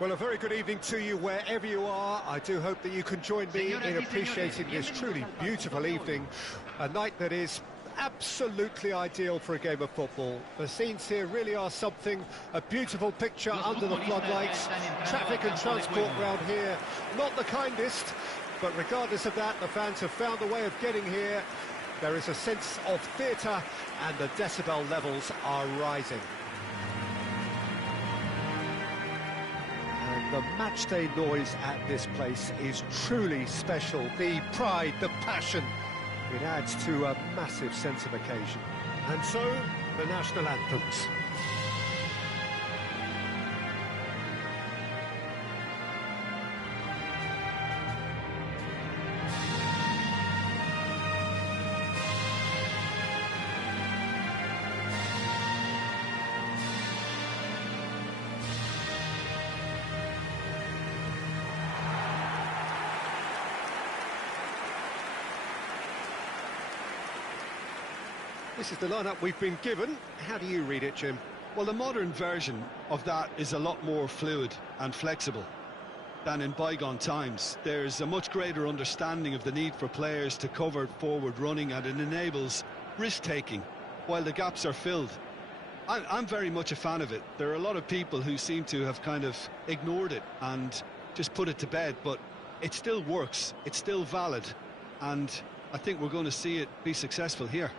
Well, a very good evening to you wherever you are. I do hope that you can join me in appreciating this truly beautiful evening, a night that is absolutely ideal for a game of football. The scenes here really are something, a beautiful picture under the floodlights. Traffic and transport around here, not the kindest, but regardless of that, the fans have found a way of getting here. There is a sense of theatre and the decibel levels are rising. The matchday noise at this place is truly special. The pride, the passion, it adds to a massive sense of occasion. And so, the national anthems. This is the lineup we've been given. How do you read it, Jim? Well, the modern version of that is a lot more fluid and flexible than in bygone times. There's a much greater understanding of the need for players to cover forward running, and it enables risk-taking while the gaps are filled. I'm very much a fan of it. There are a lot of people who seem to have kind of ignored it and just put it to bed, but it still works, it's still valid, and I think we're going to see it be successful here.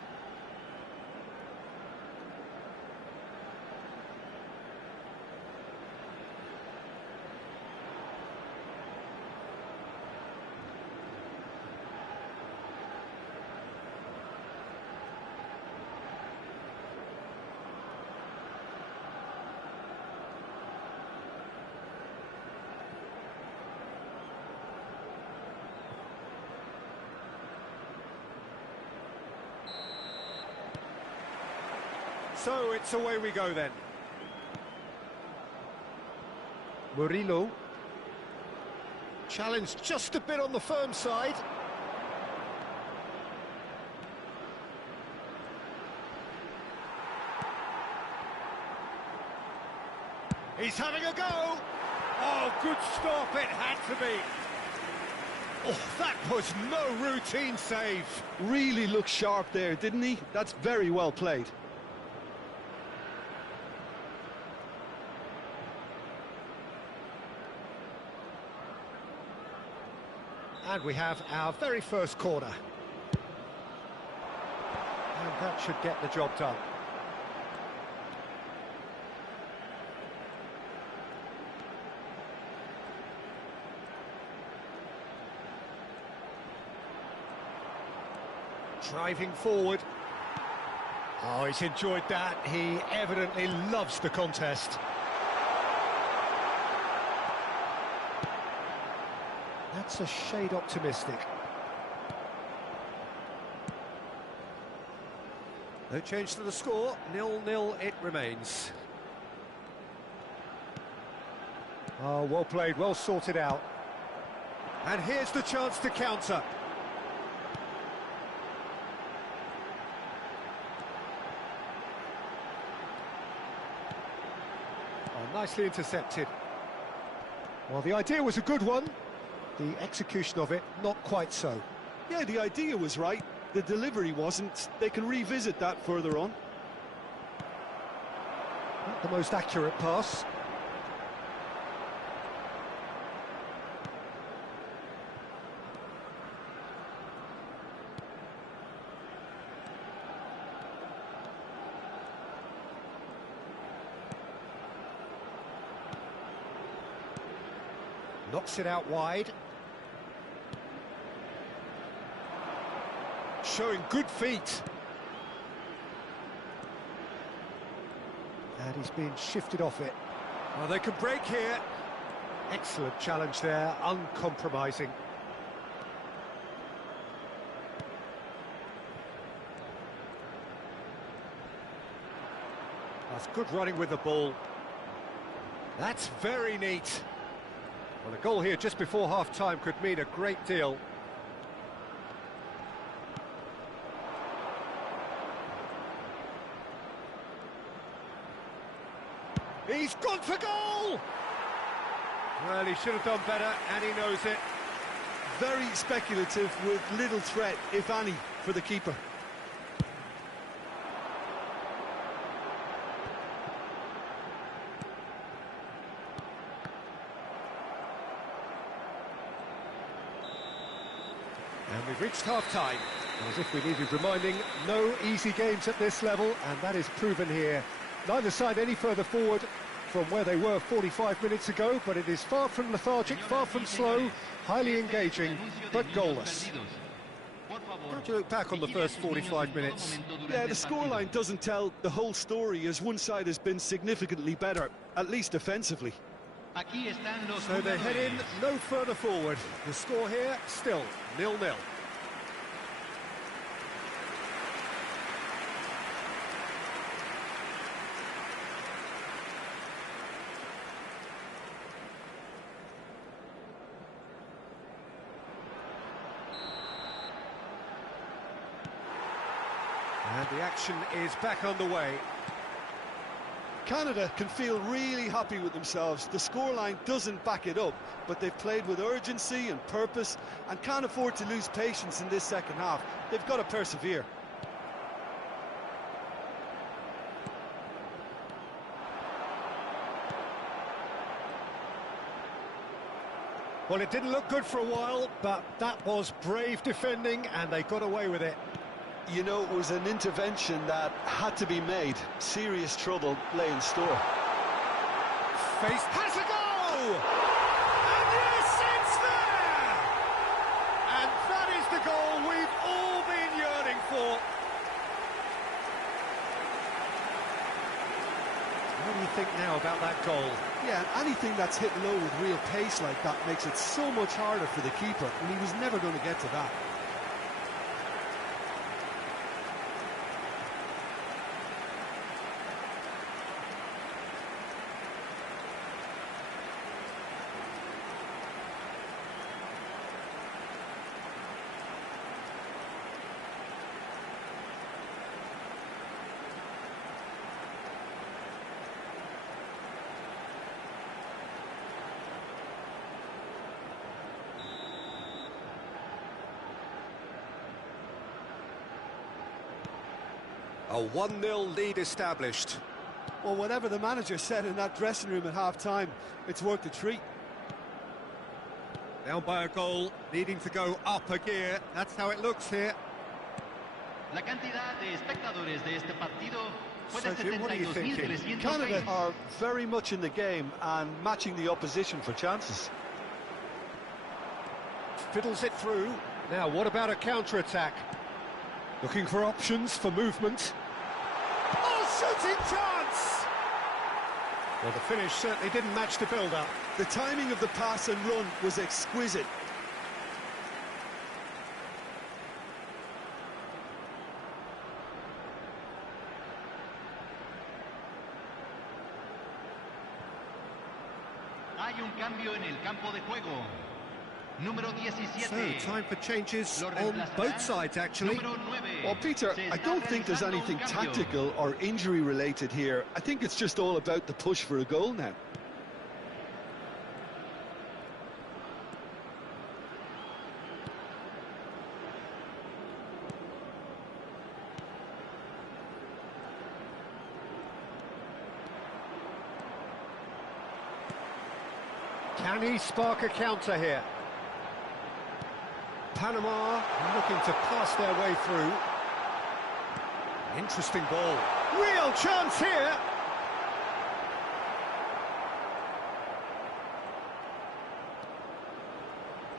So it's away we go then. Murillo. Challenged just a bit on the firm side. He's having a go. Oh, good stop, it had to be. Oh, that was no routine save. Really looked sharp there, didn't he? That's very well played. And we have our very first corner. And that should get the job done. Driving forward. Oh, he's enjoyed that. He evidently loves the contest. That's a shade optimistic. No change to the score, 0-0 it remains. Oh, well played, well sorted out. And here's the chance to counter. Oh, nicely intercepted. Well, the idea was a good one. The execution of it, not quite so. Yeah, the idea was right. The delivery wasn't. They can revisit that further on. Not the most accurate pass. Knocks it out wide. Showing good feet. And he's being shifted off it. Well, they can break here. Excellent challenge there, uncompromising. That's good running with the ball. That's very neat. Well, a goal here just before half-time could mean a great deal. He's gone for goal! Well, he should have done better, and he knows it. Very speculative with little threat, if any, for the keeper. And we've reached half-time. As if we needed reminding, no easy games at this level, and that is proven here. Neither side any further forward from where they were 45 minutes ago, but it is far from lethargic, far from slow, highly engaging, but goalless. How do you look back on the first 45 minutes? Yeah, the scoreline doesn't tell the whole story, as one side has been significantly better, at least defensively. So they head in no further forward. The score here, still 0-0. And the action is back underway. Canada can feel really happy with themselves. The scoreline doesn't back it up, but they've played with urgency and purpose and can't afford to lose patience in this second half. They've got to persevere. Well, it didn't look good for a while, but that was brave defending, and they got away with it. You know, it was an intervention that had to be made. Serious trouble lay in store. Face has a goal! And yes, it's there! And that is the goal we've all been yearning for. What do you think now about that goal? Yeah, anything that's hit low with real pace like that makes it so much harder for the keeper, and he was never going to get to that. A 1-0 lead established. Well, whatever the manager said in that dressing room at half-time, it's worked a treat. Down by a goal, needing to go up a gear. That's how it looks here. La cantidad de espectadores de este partido fue de So, Jim, what are you thinking? 72.306. Canada are very much in the game and matching the opposition for chances. Fiddles it through. Now, what about a counter-attack? Looking for options for movement. Oh, shooting chance! Well, the finish certainly didn't match the build-up. The timing of the pass and run was exquisite. Hay un cambio en el campo de juego. Número 17. So, time for changes on both sides, actually. Número 9. Well, Peter, I don't think there's anything tactical or injury-related here. I think it's just all about the push for a goal now. Can he spark a counter here? Panama looking to pass their way through. Interesting ball. Real chance here.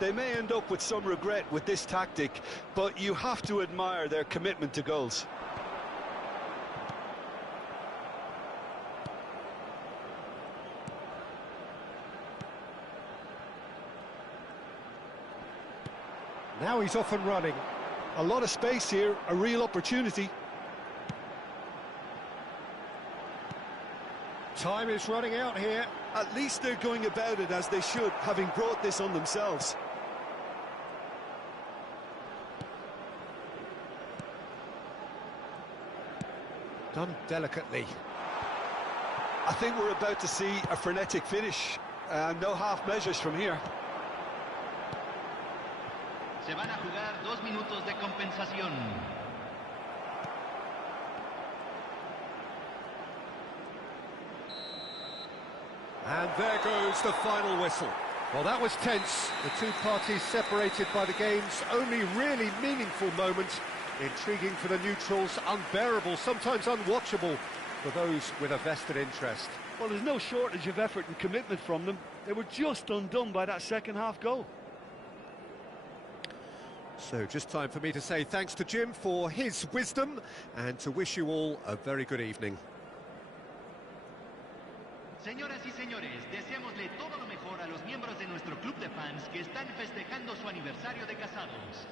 They may end up with some regret with this tactic, but you have to admire their commitment to goals. Now he's off and running. A lot of space here, a real opportunity. Time is running out here. At least they're going about it as they should, having brought this on themselves. Done delicately. I think we're about to see a frenetic finish. No half measures from here. Se van a jugar 2 minutos de compensación. And there goes the final whistle. Well, that was tense. The two parties separated by the game's only really meaningful moment. Intriguing for the neutrals, unbearable, sometimes unwatchable for those with a vested interest. Well, there's no shortage of effort and commitment from them. They were just undone by that second-half goal. So just time for me to say thanks to Jim for his wisdom and to wish you all a very good evening. Señoras y señores, deseámosle todo lo mejor a los miembros de nuestro club de fans que están festejando su aniversario de casados.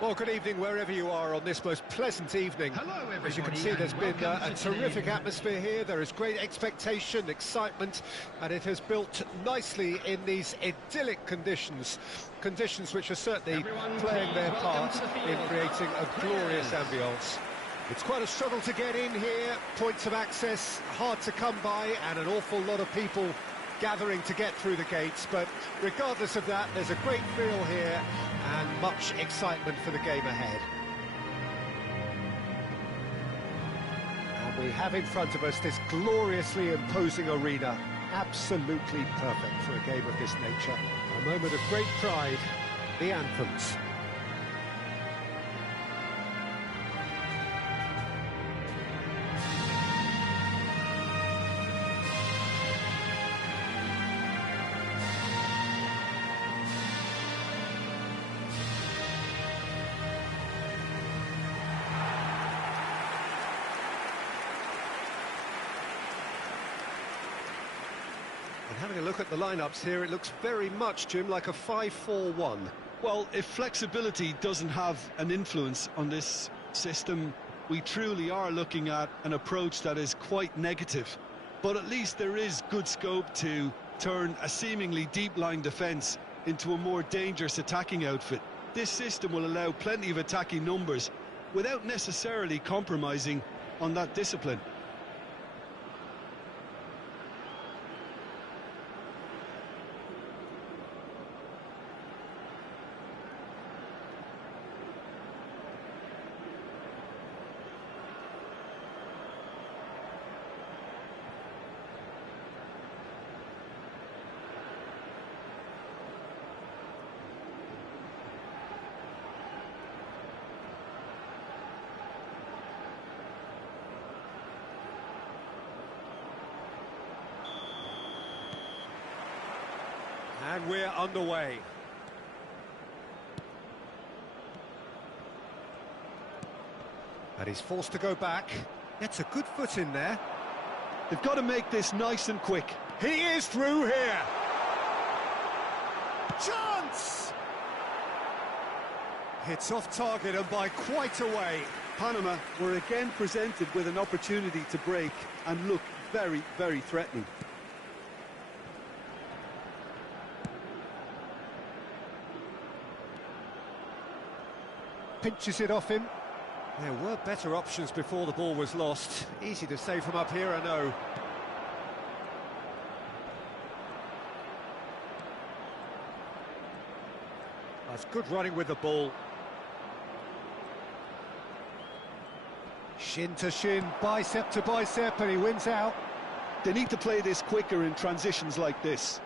Well, good evening wherever you are on this most pleasant evening. Hello, everybody, as you can see, there's been a terrific atmosphere here. There is great expectation, excitement, and it has built nicely in these idyllic conditions. Conditions which are certainly playing their part in creating a glorious ambience. It's quite a struggle to get in here, points of access hard to come by, and an awful lot of people gathering to get through the gates, but regardless of that, there's a great feel here and much excitement for the game ahead. And we have in front of us this gloriously imposing arena, absolutely perfect for a game of this nature. A moment of great pride, the anthems. Having a look at the lineups here, it looks very much, Jim, like a 5-4-1. Well, if flexibility doesn't have an influence on this system, we truly are looking at an approach that is quite negative. But at least there is good scope to turn a seemingly deep-line defence into a more dangerous attacking outfit. This system will allow plenty of attacking numbers without necessarily compromising on that discipline. And we're underway. And he's forced to go back. Gets a good foot in there. They've got to make this nice and quick. He is through here. Chance! Hits off target and by quite a way. Panama were again presented with an opportunity to break and look very, very threatening. Pinches it off him. There were better options before the ball was lost. Easy to say from up here, I know. That's good running with the ball. Shin to shin, bicep to bicep, and he wins out. They need to play this quicker in transitions like this.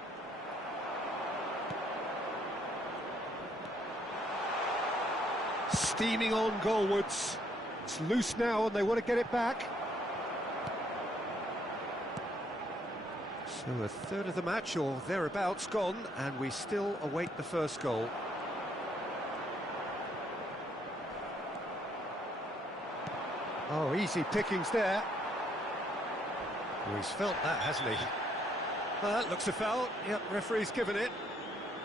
Steaming on goalwards. It's loose now and they want to get it back. So a third of the match or thereabouts gone, and we still await the first goal. Oh, easy pickings there. Oh, he's felt that, hasn't he? Well, that looks a foul. Yep, referee's given it.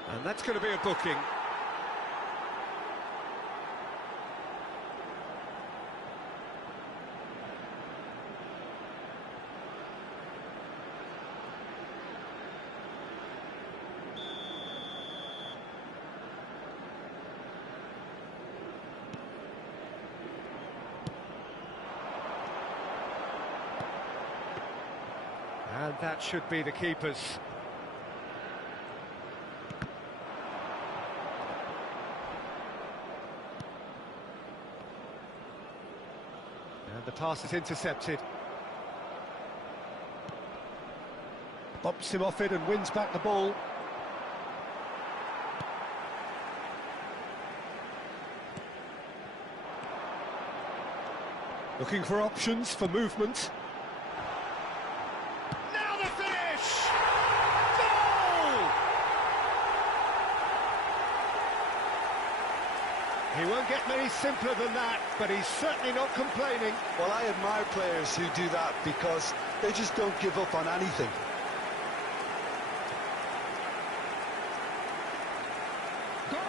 And that's going to be a booking. And that should be the keeper's. And the pass is intercepted. Bumps him off it and wins back the ball. Looking for options for movement. He won't get many simpler than that, but he's certainly not complaining. Well, I admire players who do that because they just don't give up on anything. Goal!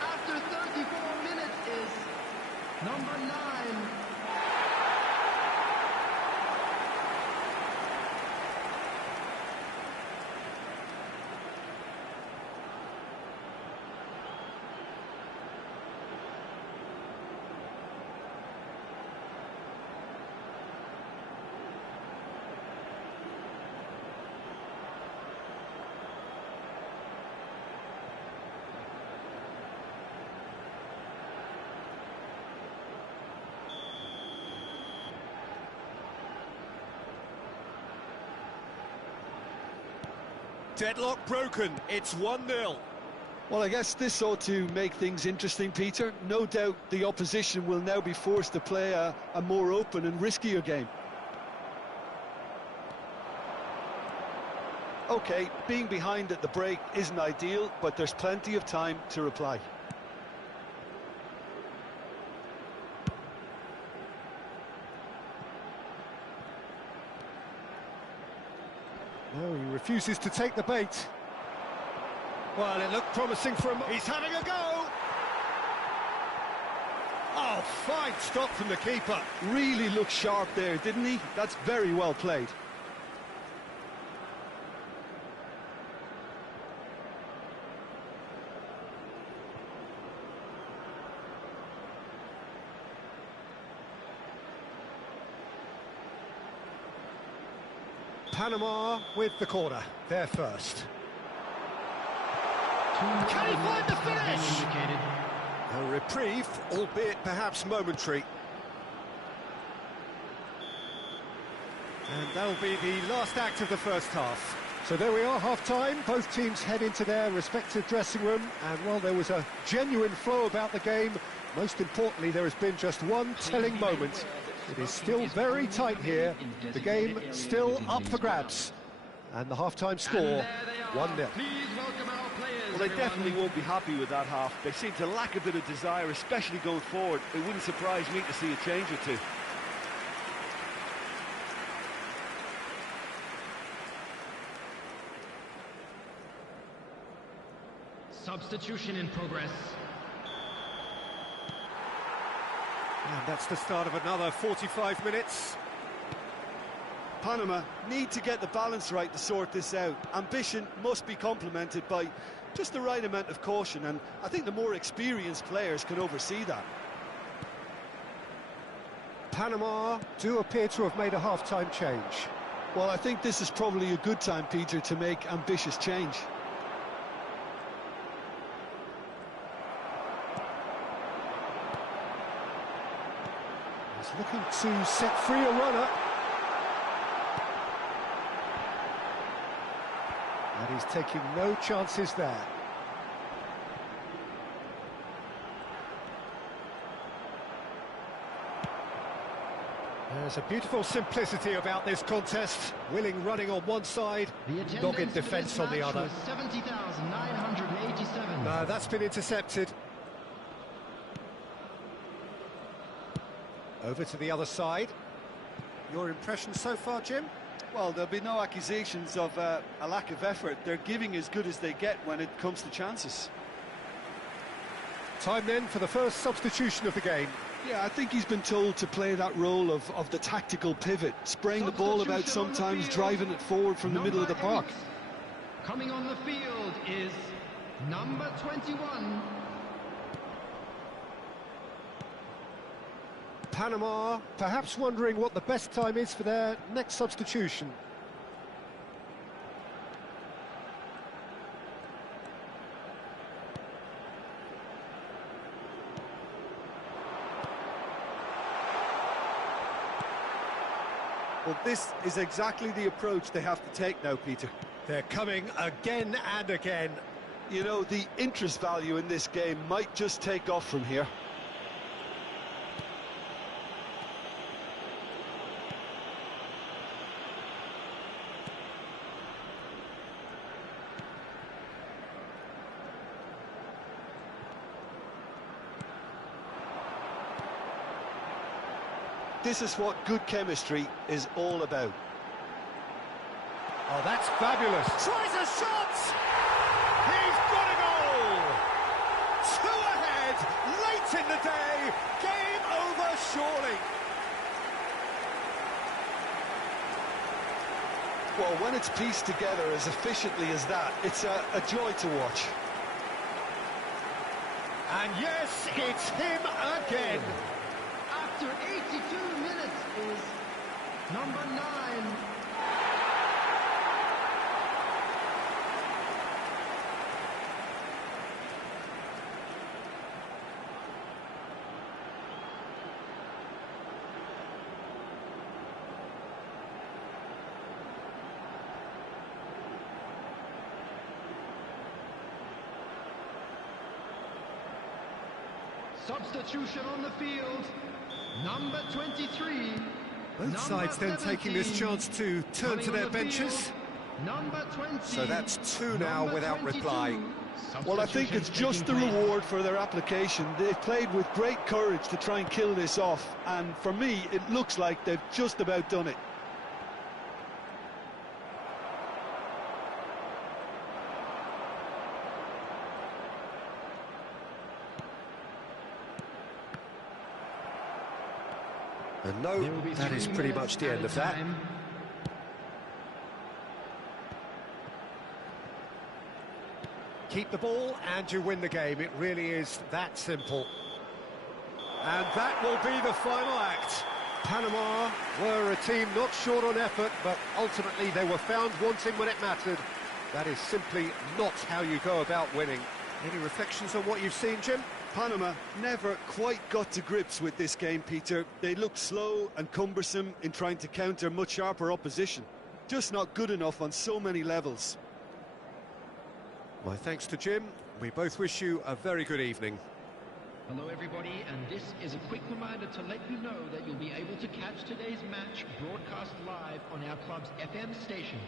After 34 minutes is number 9. Deadlock broken, it's 1-0. Well, I guess this ought to make things interesting, Peter. No doubt the opposition will now be forced to play a more open and riskier game. OK, being behind at the break isn't ideal, but there's plenty of time to reply. No, he refuses to take the bait. Well, it looked promising for him. He's having a go! Oh, fine stop from the keeper. Really looked sharp there, didn't he? That's very well played. Panama with the corner, they're first. Can he find the finish? A reprieve, albeit perhaps momentary. And that'll be the last act of the first half. So there we are, half-time. Both teams head into their respective dressing room. And while there was a genuine flow about the game, most importantly, there has been just one telling moment. It is still very tight here. The game still up for grabs. And the half-time score, 1-0. Well, they definitely won't be happy with that half. They seem to lack a bit of desire, especially going forward. It wouldn't surprise me to see a change or two. Substitution in progress. And that's the start of another 45 minutes. Panama need to get the balance right to sort this out. Ambition must be complemented by just the right amount of caution, and I think the more experienced players can oversee that. Panama do appear to have made a half-time change. Well, I think this is probably a good time, Peter, to make ambitious change. He's looking to set free a runner. And he's taking no chances there. There's a beautiful simplicity about this contest. Willing running on one side, dogged defence on the other. 70,987. No, that's been intercepted. Over to the other side. Your impression so far, Jim? Well, there'll be no accusations of a lack of effort. They're giving as good as they get when it comes to chances. Time then for the first substitution of the game. Yeah, I think he's been told to play that role of the tactical pivot, spraying the ball about sometimes, driving it forward from the middle of the park. Coming on the field is number 21. Panama perhaps wondering what the best time is for their next substitution. Well, this is exactly the approach they have to take now, Peter. They're coming again and again. You know, the interest value in this game might just take off from here. This is what good chemistry is all about. Oh, that's fabulous. Tries a shot! He's got a goal! 2 ahead, late in the day, game over surely. Well, when it's pieced together as efficiently as that, it's a joy to watch. And yes, it's him again. After 82 minutes is number 9. Substitution on the field. Number 23. Both sides then taking this chance to turn to their benches. Number 20. So that's 2 now without reply. Well, I think it's just the reward for their application. They've played with great courage to try and kill this off, and for me, it looks like they've just about done it. And no, that is pretty much the end of that. Keep the ball and you win the game. It really is that simple. And that will be the final act. Panama were a team not short on effort, but ultimately they were found wanting when it mattered. That is simply not how you go about winning. Any reflections on what you've seen, Jim? Panama never quite got to grips with this game, Peter. They looked slow and cumbersome in trying to counter much sharper opposition. Just not good enough on so many levels. My thanks to Jim. We both wish you a very good evening. Hello everybody, and this is a quick reminder to let you know that you'll be able to catch today's match broadcast live on our club's FM station.